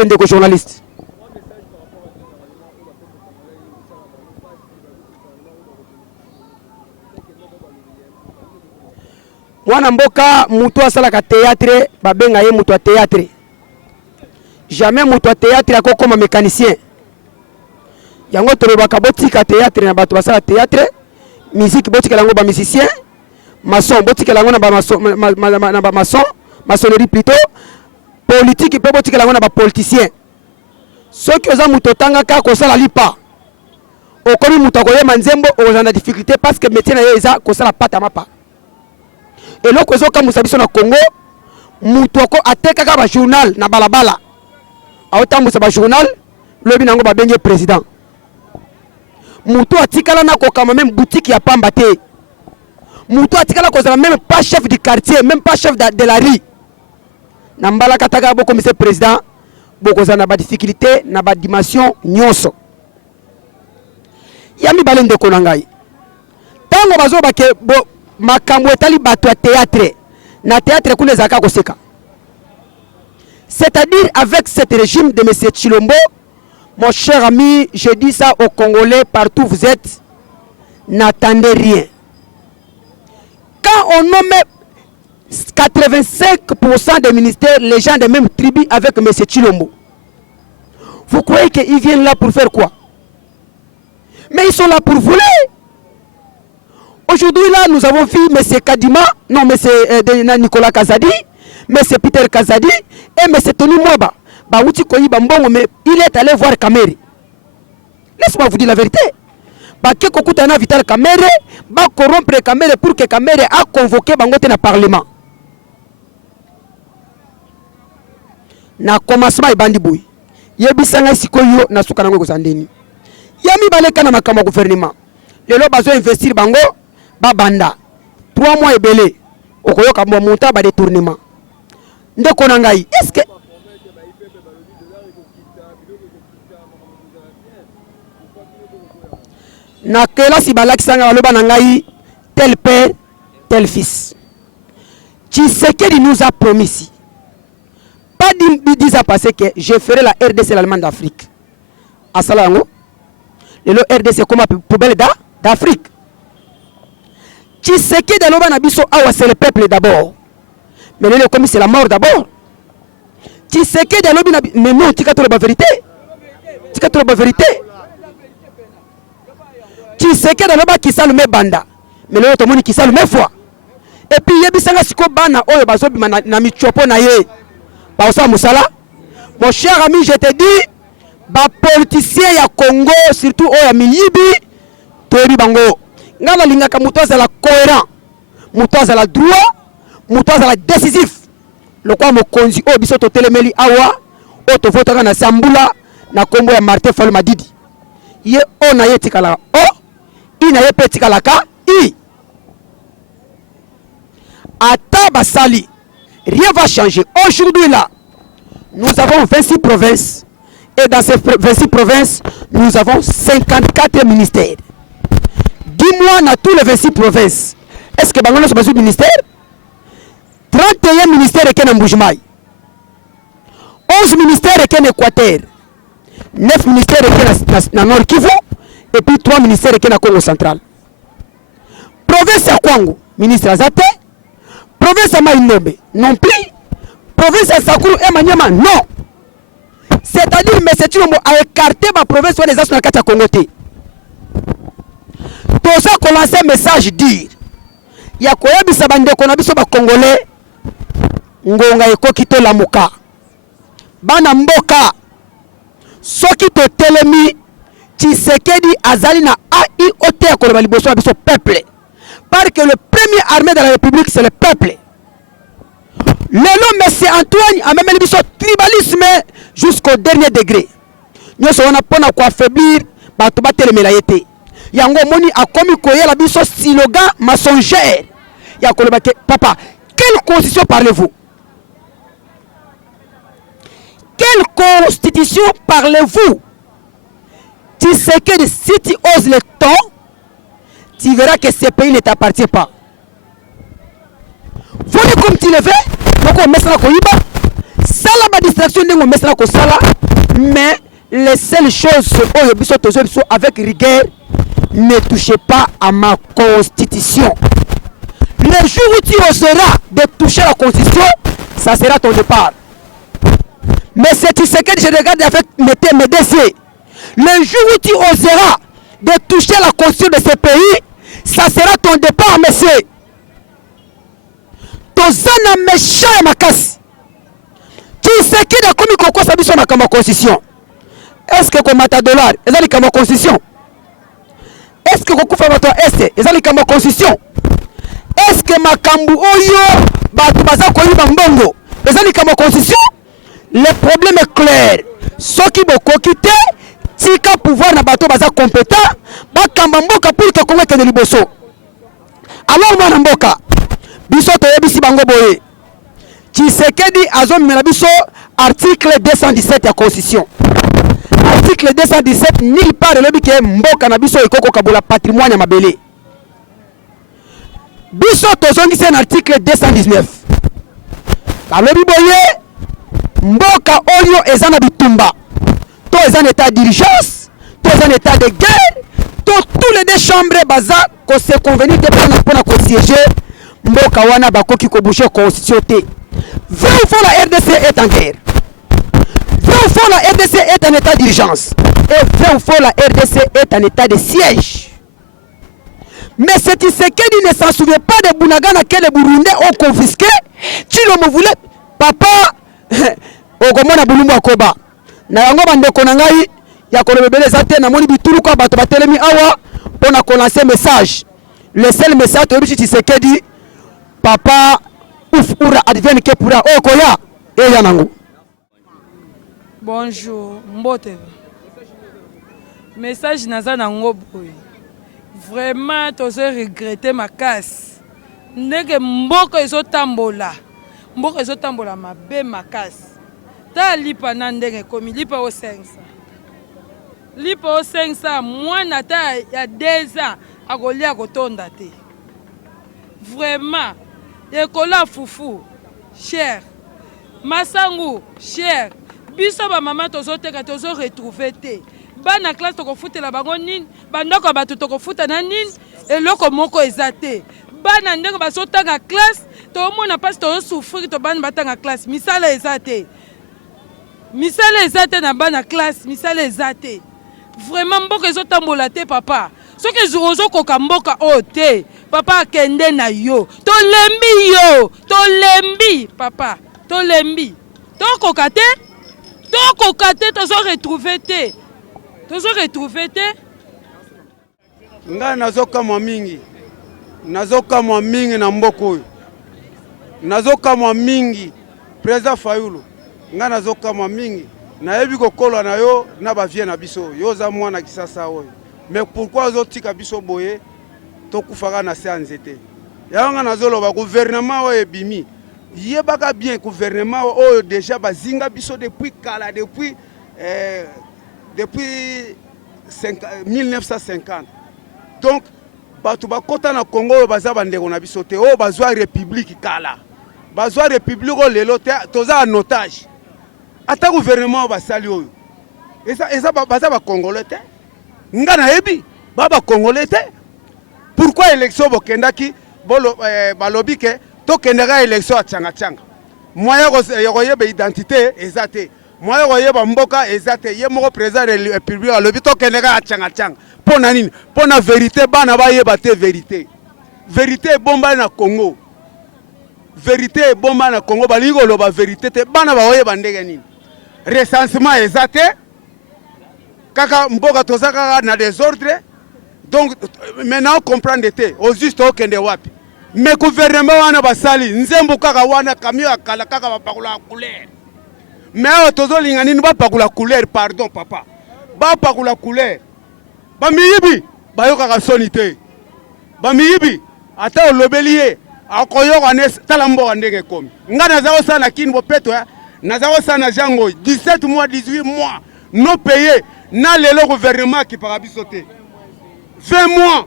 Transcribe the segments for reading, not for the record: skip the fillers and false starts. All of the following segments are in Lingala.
tende ko journaliste. Mwana mboka mutu asalaka théâtre babenga ye mutu a théâtre. Jamais mutu a théâtre akokoma mécanicien. Yango tolobaka botika théâtre na bato basala théâtre, musique botika lango ba musicien, maçon botika lango na ba maçon, maçonnerie plutôt, politique pe botika lango na ba politicien. Soki oza mutu tanga ka ko sala lipa. Okomi mutu akoyema nzembo ozana difficulté parce que métier na ye eza ko sala pata mapa. Et loko ezoka musabiso na Congo, mutu ako atekaka ba journal na balabala. Aotambusa ba journal, lobi nango ba benye président. Mutu atikala na kokama même boutique ya pamba te. Mutu atikala kozala même pas chef du quartier, même pas chef de la rue. Na mbala kataka boko monsieur président, boko za na ba difficulté na ba dimension nyonso. Yami balende konangai. Tango bazo ba ke makambo etali bato ya théâtre. Na théâtre kuna zaka koseka. C'est-à-dire avec cet régime de monsieur Tshilombo, mon cher ami, je dis ça aux Congolais, partout où vous êtes, n'attendez rien. Quand on nomme 85% des ministères, les gens de même tribu avec M. Tshilombo, vous croyez qu'ils viennent là pour faire quoi? Mais ils sont là pour voler. Aujourd'hui, là, nous avons vu M. Kadima, non, M. Nicolas Kazadi, M. Peter Kazadi et M. Tony Mwaba. Mais il est allé voir Kamere. Laisse-moi vous dire la vérité. Bakekokutana Vital Kamere, ba corrompre Kamere pour que Kamere a convoqué Bangote na parlement. Na commencement ibandi boy. Yebisanga sikoyo na sukanango kozandeni. Yami baleka na makama gouvernement. Lelo bazo investir bango ba banda. 3 mois ebele. Okoyoka mo monta ba détournement. Ndeko na ngai, est-ce que na kela si balaki sanga baloba na ngai tel père tel fils. Tshisekedi nous a promis pas 10 ans passé que je ferai la RDC l'Allemagne d'Afrique. Asala yango le RDC comme poubelle d'Afrique. Tshisekedi aloba na biso awa c'est le peuple d'abord. Mais le comme c'est la mort d'abord. Tshisekedi alobi na mais non tika to la vérité. Tika to la vérité. Tshisekedi aloba kisalume banda. Mais le tomoni kisalume foi. Et puis yebisanga siko bana oyo bazobima na michopo na ye. Ba osa musala. Mon cher ami, je te dis ba politicien ya Congo surtout oyo miyibi toyebi bango. Ngala lingaka muto za la cohérent. Muto za la droit, muto za la décisif. Le quoi mo konzi o biso to telemeli awa o to votaka na Sambula na kombo ya Martin Fayulu Madidi. Ye o na ye tikala o ina ye petit kalaka i ata basali rien va changer. Aujourd'hui là nous avons 26 provinces et dans ces 26 provinces nous avons 54 ministères. Dis-moi dans tous les 26 provinces est-ce que bangono sont ministère 31 ministères et en Mboujmaï 11 ministères et en Équateur 9 ministères et en Nord Kivu et puis 3 ministères et en Congo central. Province à Kwango, ministre Azate. Province à Maïnombe, non plus. Province à Sakuru et Maniama, non. C'est-à-dire que M. Tshilombo a écarté ma province sur les assos de la Congo. Tout ça a lancé un message dire il y a quoi bisa bande ko na biso ba Congolais ngonga ekoki to lamuka. Bana mboka soki to telemi Tshisekedi azali na AIOT ya koloba liboso ya biso peuple. Parce que le premier armée de la République c'est le peuple. Le nom M. Antoine a même biso tribalisme jusqu'au dernier degré. Nous sommes pona ko affaiblir bato ba telemela yete. Yango moni a komi koyela biso slogan mensongère. Ya koloba ke papa, quelle constitution parlez-vous? Quelle constitution parlez-vous? Tu sais que si tu oses le temps, tu verras que ce pays ne t'appartient pas. Voyez comme tu le fais, donc on met ça dans le ça sala ba distraction ndenge mesala ko sala, mais les seules choses avec rigueur, ne touchez pas à ma constitution. Le jour où tu oseras de toucher la constitution, ça sera ton départ. Mais c'est tu sais que je regarde avec mes dossiers. Le jour où tu oseras de toucher la constitution de ce pays, ça sera ton départ, monsieur. Tozana méchant et ma casse. Tu sais qui a commis quoi ça biso ma constitution? Est-ce que comme mata dollar, ezali kama constitution? Est-ce que kokufa bato est ezali kama constitution? Est-ce que makambu oyo bato baza koyiba mbongo ezali kama constitution? Le problème est clair. Ceux qui beaucoup quitté, tika pouvoir na bato baza compétent, ba kamba mboka pour que Congo kende liboso. Alors mwana mboka, biso toyebisi bango boye. Tshisekedi azomela biso article 217 ya constitution. Article 217 nulle part elobi ke mboka na biso ekoko kabola patrimoine ya mabele. Biso tozongisi na article 219. Balobi boye mboka oyo eza na bitumba. To eza en état d'urgence, to eza en état de guerre, tous les deux chambres baza ko se convenir de pona ko siéger mboka wana bakoki ko bouger constitution te. Vrai ou faux, la RDC est en guerre. Vrai ou faux, la RDC est en état d'urgence. Et vrai ou faux, la RDC est en état de siège. Mais ce Tshisekedi ne s'en souvient pas de Bunagana que les Burundais ont confisqué. Tu le voulais, papa, Ogomona Bulumbu Akoba. Na yango bandeko na ngai ya kolobebeleza te na moni bitulu kwa bato batelemi awa pona ko lancer message. Le seul message to bichi Tshisekedi papa ouf ura advienne que pourra okoya e yanango. Bonjour mbote. Message naza nango boy. Vraiment tozo regretter ma casse. Ndenge mboko ezotambola. Mboko ezotambola mabe makasi. Ta lipa na ndenge komi lipa o 500. Lipa o 500 mwana ta ya 2 ans akolia kotonda te. Vraiment ekola fufu cher. Masangu cher. Biso ba mama tozo teka tozo retrouver te. Bana classe toko futela bango nini, bandoko bato toko futa na nini, eloko moko ezate. Bana ndenge baso tanga classe, to mona pas to souffrir to bana batanga classe, misala ezate. Misala ezate na bana classe, misala ezate. Vraiment mboko ezotambola te papa. Soki ozo koka mboka o te, papa akende na yo. To lembi papa, to lembi. To koka te, tozo retrouver te. Tozo retrouver te. Nga nazokamwa mingi na mboko oyo. Nazokamwa mingi Président Fayulu. Nga nazokamwa mingi nayebi kokolwa na yo na bavie na biso yo za mwana kisasa oyo. Mais pourquoi ozotika biso boye tokufaka na se nzete? Yanga nazoloba gouvernement oyo ebimi. Yebaka bien gouvernement oyo déjà bazinga biso depuis kala depuis 1950. Donc bato bakota na Congo baza bandeko na biso te o bazwa république kala. Bazwa république o lelo te toza en otage. Ata gouvernement basali oyo. Eza baza ba congolais te. Nga na yebi baba congolais te. Pourquoi élection bokendaki bolo balobi ke to kendaka élection a changa. Moya yoyeba identité ezate. Moya yoyeba mboka ezate. Ye moko président de la République alobi to kendaka a changa. Pona nini? Pona vérité bana ba yeba te vérité. Vérité bomba na Congo. Vérité bomba na Congo balingo loba vérité te bana ba yeba ndenge nini? Recensement ezate. Kaka mboka tozaka na désordre. Donc maintenant on comprend te au juste okende wapi. Mais gouvernement wana basali nzembo kaka wana kamio akala kaka bapakula couleur. Mais tozo linga nini bapakula couleur pardon papa. Bapakula couleur. Bamiyibi bayoka sonité. Bamiyibi ata olobelie akoyoka ne talambo ndenge komi. Ngana zao sana kini bopeto ya nazao sana jango 17 mois 18 mois non payé na lelo gouvernement qui parabisoté 20 mois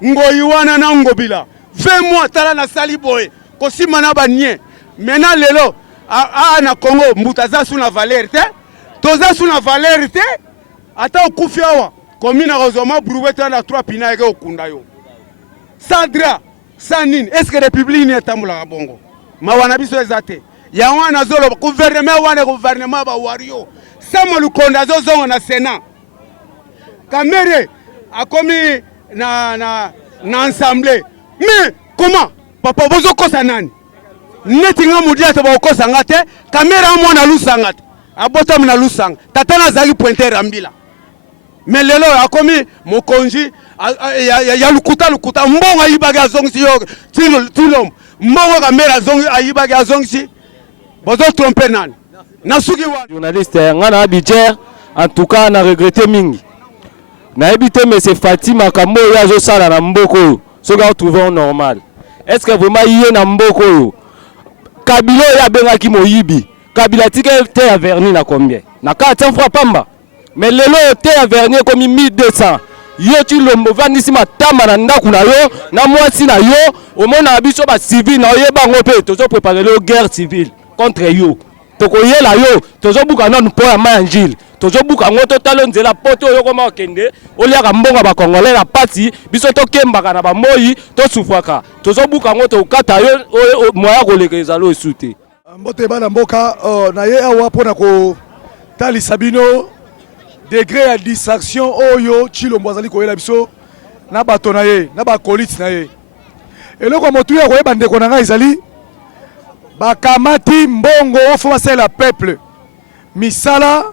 ngoyiwana na ngobila 20 mois tala na sali boye kosima na banie maintenant lelo na Congo mbutaza suna valeur te toza suna valeur te ata okufi awa commune rozoma brouette na 3 pina eke okunda yo sadra sanine est-ce que république ni etambola bongo mawana biso ezate ya wana zolo gouvernement ba wario sama lukonda zozonga na Sénat Kamere akomi na ensemble mais comment papa bozo kosa nani neti nga mudia te ba kosa ngate Kamera mwana lusanga te abota mna lusanga tatana zali pointer ambila mais lelo akomi mokonji ya lukuta mbongo ayibage azongisi yo tilom mbongo Kamera ayibage azongisi bozo tromper nani nasuki wa journaliste ngana Abidjan en tout cas na regretté mingi na ebité mais c'est Fatima Kambo ya zo sala na mboko so ga trouver normal est-ce que vraiment yé na mboko yo Kabila ya bengaki moyibi Kabila tike te ya verni na combien na 400 francs pamba mais lelo te ya verni comme 1200 yo ti lombo vandisi matama na ndaku na yo na mwasi na yo omona biso ba civil na oyeba ngo pe tozo préparer le guerre civile contre yo tokoyela yo tozo buka non po ya manjil tozo buka ngo totalo nzela poto yo koma okende oliaka mbonga ba congolais la pati biso to kembaka na ba moyi to sufaka tozo buka ngo to kata yo moya ko lekeza lo sute mbote bana mboka na ye awa pona ko tali sabino degré ya distraction oyo Chilombo azali koyela biso na bato na ye na ba colite na ye eloko motu ya koyeba ndeko na ngai ezali bakamati mbongo ofo basala peuple misala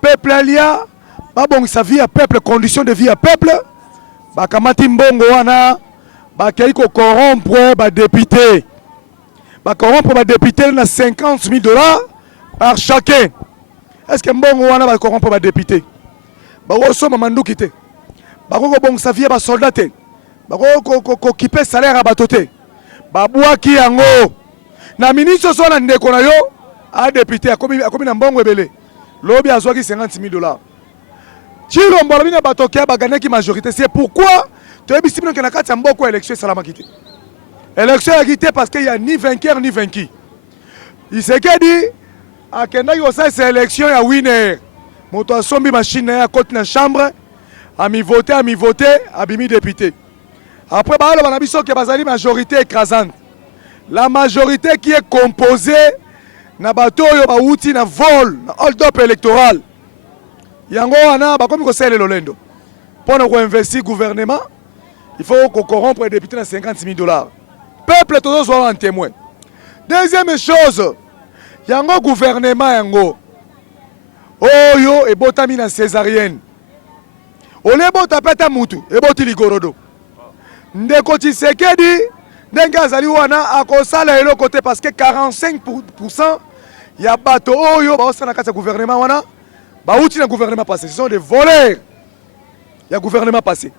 peuple alia babongisa vie ya peuple condition de vie ya peuple bakamati mbongo wana bakei ko corrompre ba député na $50,000 par chacun. Est-ce que mbongo wana ba corrompre ba député bako soma manduki te bako ko bongisa vie ba soldat te bako ko kipe salaire ya bato te babwaki yango na ministre so na ndeko na yo a député akomi na mbongo ebele lobi azwaki $50,000. Chilombo lobi na bato kia baganaki majorité, c'est pourquoi tu as bisibino ke na kati ya mboko élection salamaki te. Élection ya quitté parce qu'il y a ni vainqueur ni vaincu. Il s'est dit akendaki kosalisa élection ya winner moto asombi machine na ye akoti na chambre ami voté abimi député. Après baloba na biso ke bazali majorité écrasante. La majorité qui est composée na bato oyo bauti na vol na hold-up électoral yango wana bakomi kosala lolendo pona ko investir gouvernement il faut qu'on corrompre les députés na $50,000. Peuple tozo soit en témoin. Deuxième chose yango gouvernement yango oyo ebotami na césarienne ole bota peta mutu eboti ligorodo ndeko Tshisekedi ndenge azali wana akosala eloko te parce que 45% ya bato oyo baosala na kati ya gouvernement wana bauti na gouvernement passé, ce sont des voleurs ya gouvernement passé.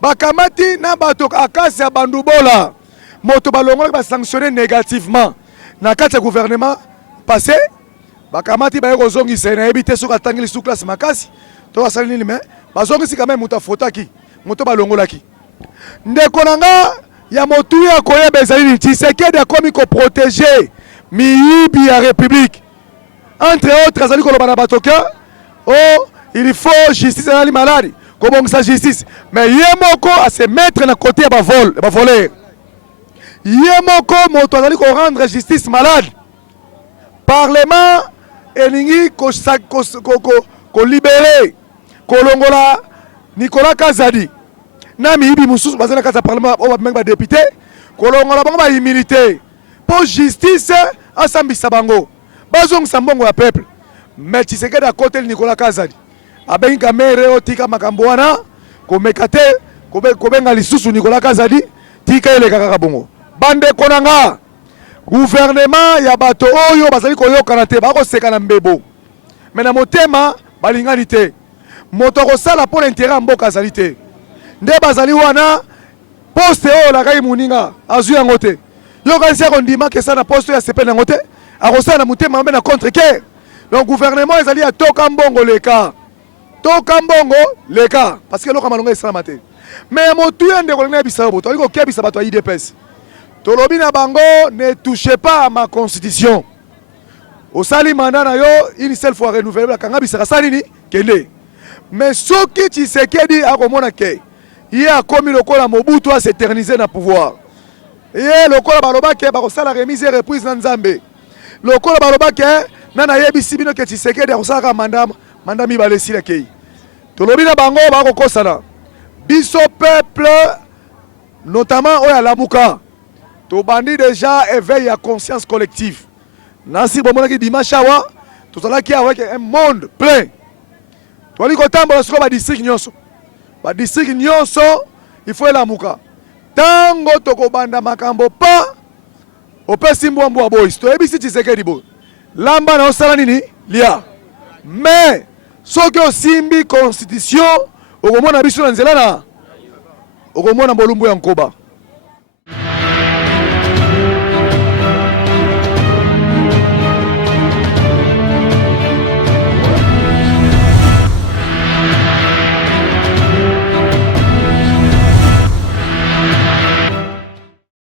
Bakamati na bato akasi ya bandubola moto balongolaki ba sanctionner négativement na kati ya gouvernement passé bakamati baye kozongisa na yebi te soki atangeli sous classe makasi to asali nini mais bazongisi quand même moto afotaki moto balongolaki ndeko nanga ya motu ya koyeba ezali Tshisekedi akomi ko protéger miyibi ya république entre autres azali koloba na batoka oh il faut justice ali maladi kobongisa justice mais ye moko a se mettre na côté ya voleur ye moko moto azali ko rendre justice malade parlement elingi ko libérer kolongola Nicolas Kazadi na miyibi mususu bazana kata parlement o ba député kolongola bango ba immunité pour justice asambisa bango bazongisa mbongo ya peuple mais Tshisekedi a côté Nicolas Kazadi abengi kamere otika makambo wana komeka te kobenga lisusu Nicolas Kazadi tika eleka kaka bongo bande konanga gouvernement ya bato oyo bazali koyokana te bakoseka na mbebo mais na motema balingani te moto kosala pour l'intérêt ya mboka azali te nde bazali wana poste oyo lakai muninga azwi yango te yo kanisi akondima kesa na poste ya sepe nango te akosala na motema mbe na contre cœur donc gouvernement ezali ya toka mbongo leka parce que loka malonga esalama te mais motu ya ndeko linga yebisa yo boto ali kokebisa bato ya IDPS tolobi na bango ne touchez pas à ma constitution osali mandat na yo une seule fois renouvelable kanga bisaka sali ni kende. Mais soki Tshisekedi akomona ke ye akomi lokola Mobutu a s'éterniser na pouvoir. Ye lokola baloba ke bakosala remise et reprise na Nzambe. Lokola baloba ke nana yebisi bino ke Tshisekedi akosala mandat mibale sila kei. Tolobi na bango bakokosana. Biso peuple notamment oya Lamuka. To bandi déjà éveil à conscience collective. Nansi bomona ki dimanche awa, to sala ki avec un monde plein. To ali kotambola siko ba district nyonso. Ba district nyonso il faut Lamuka. Tango to ko banda makambo pa opesi mbwa boys. To ebisi Tshisekedi bo. Lamba na osala nini? Lia. Mais soki osimbi constitution okomona biso na nzela na okomona bolumbu ya nkoba.